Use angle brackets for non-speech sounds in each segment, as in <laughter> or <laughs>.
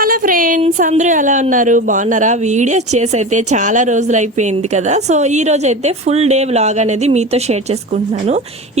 Hello friends అందరూ ఎలా ఉన్నారు? బాగున్నారా? వీడియోస్ చేసి అయితే చాలా రోజులు అయిపోయింది కదా. సో ఈ రోజు అయితే ఫుల్ డే వ్లాగ్ అనేది మీతో షేర్ చేసుకుంటున్నాను.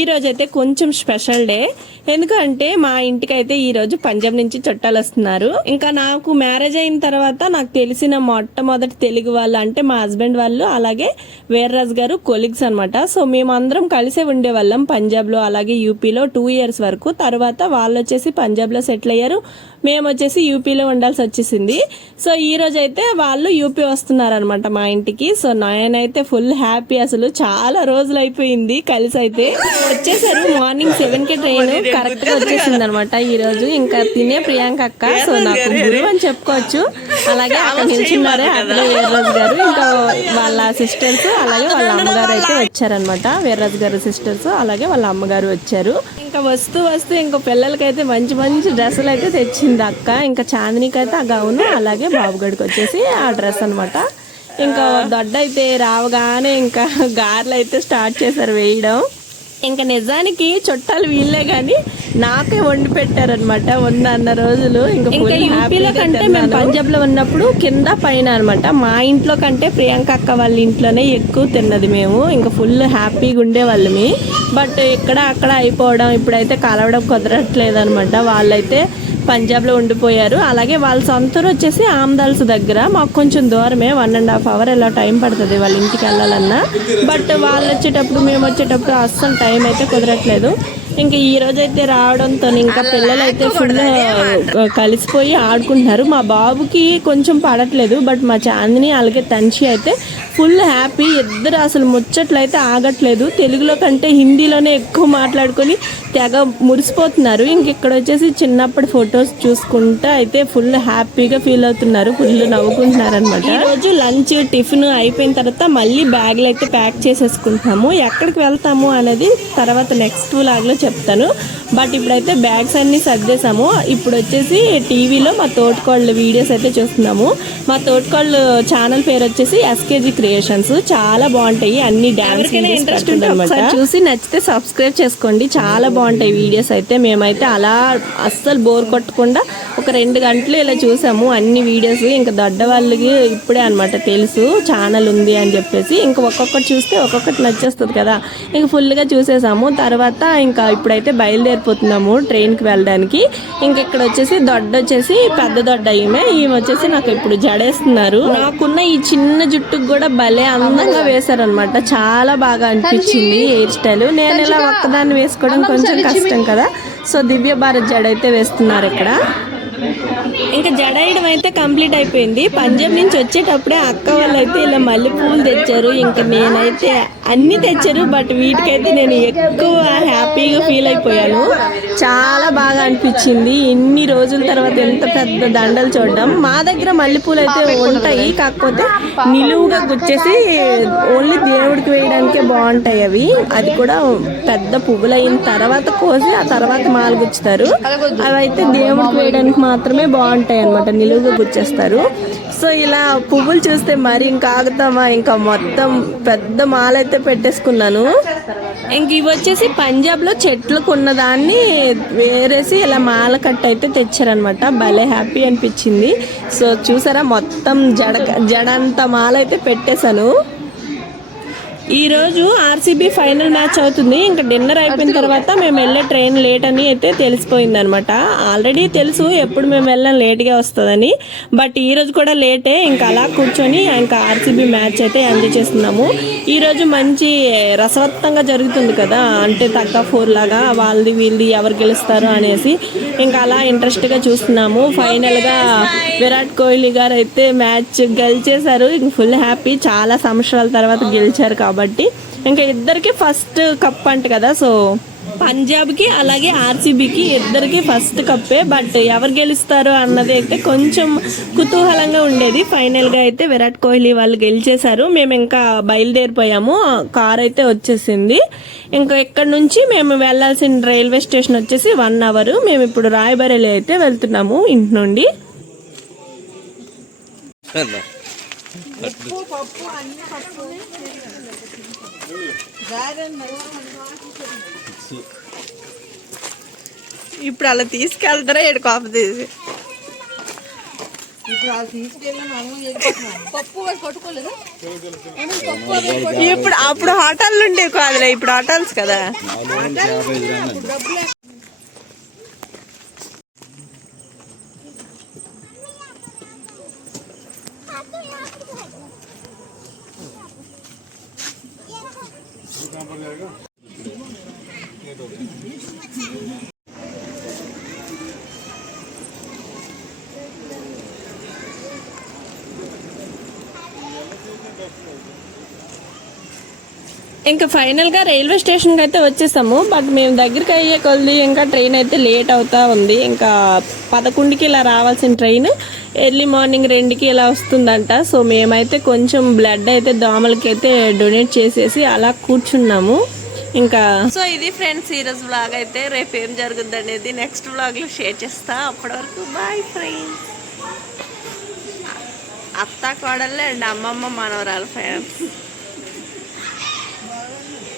ఈ రోజు అయితే కొంచెం స్పెషల్ డే ఎందుకంటే మా ఇంటికి అయితే ఈ రోజు పంజాబ్ నుంచి చుట్టాలు వస్తున్నారు. ఇంకా నాకు మ్యారేజ్ అయిన తర్వాత నాకు తెలిసిన మొట్టమొదటి తెలుగు వాళ్ళు అంటే మా హస్బెండ్ వాళ్ళు అలాగే వీర్రాజు గారు కొలీగ్స్ అనమాట సో మేమందరం కలిసే ఉండేవాళ్ళం పంజాబ్లో అలాగే యూపీలో టూ ఇయర్స్ వరకు. తర్వాత వాళ్ళు వచ్చేసి పంజాబ్లో సెటిల్ అయ్యారు. మేము వచ్చేసి యూపీలో ఉండాల్సి వచ్చేసింది. సో ఈ రోజు అయితే వాళ్ళు యూపీ వస్తున్నారనమాట మా ఇంటికి. సో నేనైతే ఫుల్ హ్యాపీ అసలు. చాలా రోజులు అయిపోయింది కలిసి అయితే వచ్చేసారు మార్నింగ్ సెవెన్కి ట్రైన్. కరెక్ట్గా వచ్చేసింది అనమాట ఈ రోజు ఇంకా తినే ప్రియాంక అక్క. సో నాకు గురువు అని చెప్పుకోవచ్చు. అలాగే అక్కడ నిల్చున్నారే అక్కడ వీర్రాజు గారు. ఇంకా <laughs> వాళ్ళ సిస్టర్స్ అలాగే వాళ్ళ అమ్మగారు అయితే వచ్చారనమాట. వీర్రాజు గారు సిస్టర్స్ అలాగే వాళ్ళ అమ్మగారు వచ్చారు. ఇంకా వస్తూ వస్తూ ఇంకా పిల్లలకైతే మంచి మంచి డ్రెస్సులు అయితే తెచ్చింది అక్క. ఇంకా చాందినికి అయితే ఆ గౌను అలాగే బాబుగడికి వచ్చేసి ఆ డ్రెస్ అన్నమాట ఇంకా దొడ్డ అయితే రావగానే ఇంకా గారెలు అయితే స్టార్ట్ చేశారు వేయడం. ఇంకా నిజానికి చుట్టాలు వీళ్ళే గాని నాకే వండి పెట్టారనమాట వంద అన్న రోజులు. ఇంకా యూపీలో కంటే మేము పంజాబ్లో ఉన్నప్పుడు కింద పైన అన్నమాట. మా ఇంట్లో కంటే ప్రియాంక అక్క వాళ్ళ ఇంట్లోనే ఎక్కువ తిన్నది మేము. ఇంకా ఫుల్ హ్యాపీగా ఉండేవాళ్ళమి బట్ ఇక్కడ అక్కడ అయిపోవడం ఇప్పుడైతే కలవడం కుదరట్లేదు అనమాట వాళ్ళైతే పంజాబ్లో ఉండిపోయారు. అలాగే వాళ్ళ సొంతూరు వచ్చేసి ఆమ్దాల్స్ దగ్గర. మాకు కొంచెం దూరమే వన్ అండ్ హాఫ్ అవర్ ఇలా టైం పడుతుంది వాళ్ళ ఇంటికి వెళ్ళాలన్నా. బట్ వాళ్ళు వచ్చేటప్పుడు మేము వచ్చేటప్పుడు అస్సలు టైం అయితే కుదరట్లేదు. ఇంకా ఈ రోజు అయితే రావడంతో ఇంకా పిల్లలు అయితే ఫుల్ కలిసిపోయి ఆడుకుంటున్నారు. మా బాబుకి కొంచెం పడట్లేదు బట్ మా చాందిని అలాగే తన్షి అయితే ఫుల్ హ్యాపీ. ఇద్దరు అసలు ముచ్చట్లు అయితే ఆగట్లేదు. తెలుగులో కంటే హిందీలోనే ఎక్కువ మాట్లాడుకొని తెగ మురిసిపోతున్నారు. ఇంక ఇక్కడ వచ్చేసి చిన్నప్పటి ఫొటోస్ చూసుకుంటా అయితే ఫుల్ హ్యాపీగా ఫీల్ అవుతున్నారు. ఫుల్ నవ్వుకుంటున్నారు అనమాట ఈ రోజు లంచ్ టిఫిన్ అయిపోయిన తర్వాత మళ్ళీ బ్యాగ్లు అయితే ప్యాక్ చేసేసుకుంటాము ఎక్కడికి వెళ్తాము అనేది తర్వాత నెక్స్ట్ లాగ్లో చెప్తాను. బట్ ఇప్పుడైతే బ్యాగ్స్ అన్ని సర్దేశాము. ఇప్పుడు వచ్చేసి టీవీలో మా తోటకోళ్ళ వీడియోస్ అయితే చూస్తున్నాము. మా తోటకోళ్ళు ఛానల్ పేరు వచ్చేసి ఎస్కేజీ క్రియేషన్స్. చాలా బాగుంటాయి అన్ని డాన్స్ ఇంట్రెస్ట్ ఉంటుంది చూసి నచ్చితే సబ్స్క్రైబ్ చేసుకోండి. చాలా బాగుంటాయి వీడియోస్ అయితే. మేమైతే అలా అస్సలు బోర్ కొట్టకుండా ఒక రెండు గంటలు ఇలా చూసాము. అన్ని వీడియోస్ ఇంకా దొడ్డ వాళ్ళకి ఇప్పుడే అన్నమాట తెలుసు. ఛానల్ ఉంది అని చెప్పేసి. ఇంకా ఒక్కొక్కటి చూస్తే ఒక్కొక్కటి నచ్చేస్తుంది కదా. ఇంకా ఫుల్గా చూసేసాము. తర్వాత ఇంకా ఇప్పుడైతే బయలుదేరిపోతున్నాము ట్రైన్కి వెళ్ళడానికి. ఇంకా ఇక్కడ వచ్చేసి దొడ్డ వచ్చేసి పెద్ద దొడ్డ ఈమె. ఈమె వచ్చేసి నాకు ఇప్పుడు జడేస్తున్నారు. నాకున్న ఈ చిన్న జుట్టుకు కూడా భలే అందంగా వేశారనమాట. చాలా బాగా అనిపించింది హెయిర్ స్టైల్. నేను ఇలా ఒక్కదాన్ని వేసుకోవడం కొంచెం కష్టం కదా. సో దివ్య భారత్ జడ అయితే వేస్తున్నారు ఇక్కడ. ఇంకా జడేయడం అయితే కంప్లీట్ అయిపోయింది. పంజాబ్ నుంచి వచ్చేటప్పుడే అక్క వాళ్ళు అయితే ఇలా మల్లె పూలు తెచ్చారు. ఇంకా నేనైతే అన్ని తెచ్చారు బట్ వీటికైతే నేను ఎక్కువ హ్యాపీగా ఫీల్ అయిపోయాను. చాలా బాగా అనిపించింది. ఇన్ని రోజుల తర్వాత ఎంత పెద్ద దండలు చూడడం. మా దగ్గర మల్లెపూలు అయితే ఉంటాయి కాకపోతే నిలువుగా గుచ్చేసి ఓన్లీ దేవుడికి వేయడానికే బాగుంటాయి అవి. అది కూడా పెద్ద పువ్వులు అయిన తర్వాత కోసి ఆ తర్వాత మాలు గుచ్చుతారు. అవి అయితే దేవుడికి వేయడానికి మాత్రమే బాగుంటాయి అనమాట నిలువుగా గుచ్చేస్తారు. సో ఇలా పువ్వులు చూస్తే మరి ఇంకా ఆగుతామా? ఇంకా మొత్తం పెద్ద మాల అయితే పెట్టేసుకున్నాను. ఇంక ఇవి వచ్చేసి పంజాబ్లో చెట్లకు ఉన్నదాన్ని వేరేసి ఇలా మాల కట్ అయితే తెచ్చారనమాట భలే హ్యాపీ అనిపించింది. సో చూసారా? మొత్తం జడ జడంత మాల అయితే పెట్టేశాను. ఈరోజు ఆర్సీబీ ఫైనల్ మ్యాచ్ అవుతుంది. ఇంకా డిన్నర్ అయిపోయిన తర్వాత మేము వెళ్ళే ట్రైన్ లేట్ అని అయితే తెలిసిపోయింది అనమాట ఆల్రెడీ తెలుసు ఎప్పుడు మేము వెళ్ళాం లేట్గా వస్తుందని. బట్ ఈరోజు కూడా లేటే. ఇంకా అలా కూర్చొని ఇంకా ఆర్సీబీ మ్యాచ్ అయితే ఎంజాయ్ చేస్తున్నాము. ఈరోజు మంచి రసవత్తంగా జరుగుతుంది కదా. అంటే తగ్గ ఫోర్ లాగా వాళ్ళది వీళ్ళది ఎవరు గెలుస్తారు అనేసి ఇంకా అలా ఇంట్రెస్ట్గా చూస్తున్నాము. ఫైనల్గా విరాట్ కోహ్లీ గారు అయితే మ్యాచ్ గెలిచేశారు. ఇంక ఫుల్ హ్యాపీ. చాలా సంవత్సరాల తర్వాత గెలిచారు కాబట్టి ఇంకా ఇద్దరికి ఫస్ట్ కప్ అంట కదా సో పంజాబ్కి అలాగే ఆర్సీబీకి ఇద్దరికి ఫస్ట్ కప్పే బట్ ఎవరు గెలుస్తారు అన్నది అయితే కొంచెం కుతూహలంగా ఉండేది. ఫైనల్గా అయితే విరాట్ కోహ్లీ వాళ్ళు గెలిచేశారు. మేము ఇంకా బయలుదేరిపోయాము. కార్ అయితే వచ్చేసింది. ఇంకా ఇక్కడ నుంచి మేము వెళ్ళాల్సిన రైల్వే స్టేషన్ వచ్చేసి వన్ అవర్. మేము ఇప్పుడు రాయబరేలి అయితే వెళ్తున్నాము ఇంటి నుండి. <laughs> ఇప్పుడు అలా తీసుకెళ్తారా? ఏడు కాపు తీసి. ఇప్పుడు అప్పుడు హోటల్ ఉండే కాదులే ఇప్పుడు హోటల్స్ కదా. ఇంకా ఫైనల్గా రైల్వే స్టేషన్కి అయితే వచ్చేసాము. బట్ మేము దగ్గరికి అయ్యే కొద్ది ఇంకా ట్రైన్ అయితే లేట్ అవుతా ఉంది. ఇంకా పదకొండుకి ఇలా రావాల్సిన ట్రైన్ ఎర్లీ మార్నింగ్ రెండుకి ఇలా వస్తుందంట. సో మేమైతే కొంచెం బ్లడ్ అయితే దోమలకి అయితే డొనేట్ చేసేసి అలా కూర్చున్నాము. ఇంకా సో ఇది ఫ్రెండ్స్ ఈరోజు రోజు బ్లాగ్ అయితే. రేపు ఏం జరుగుద్ది అనేది నెక్స్ట్ బ్లాగ్లో షేర్ చేస్తా. అప్పటి వరకు బాయ్ ఫ్రెండ్స్ అత్త కోడళ్ళే అండ్. అమ్మమ్మ మనవరాలు ఫ్రెండ్స్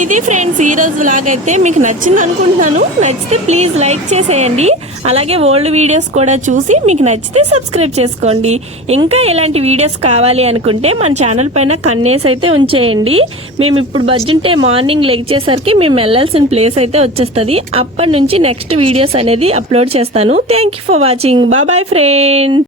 ఇది ఫ్రెండ్స్ ఈరోజు రోజు వ్లాగ్ అయితే మీకు నచ్చింది అనుకుంటున్నాను. నచ్చితే ప్లీజ్ లైక్ చేసేయండి. అలాగే ఓల్డ్ వీడియోస్ కూడా చూసి మీకు నచ్చితే సబ్స్క్రైబ్ చేసుకోండి. ఇంకా ఇలాంటి వీడియోస్ కావాలి అనుకుంటే మన ఛానల్ పైన కన్నేసి అయితే ఉంచేయండి. మేము ఇప్పుడు బజ్జుంటే మార్నింగ్ లెగ్చేసరికి మేము వెళ్ళాల్సిన ప్లేస్ అయితే వచ్చేస్తుంది. అప్పటి నుంచి నెక్స్ట్ వీడియోస్ అనేది అప్లోడ్ చేస్తాను. థ్యాంక్ యూ ఫర్ వాచింగ్ బాబాయ్ ఫ్రెండ్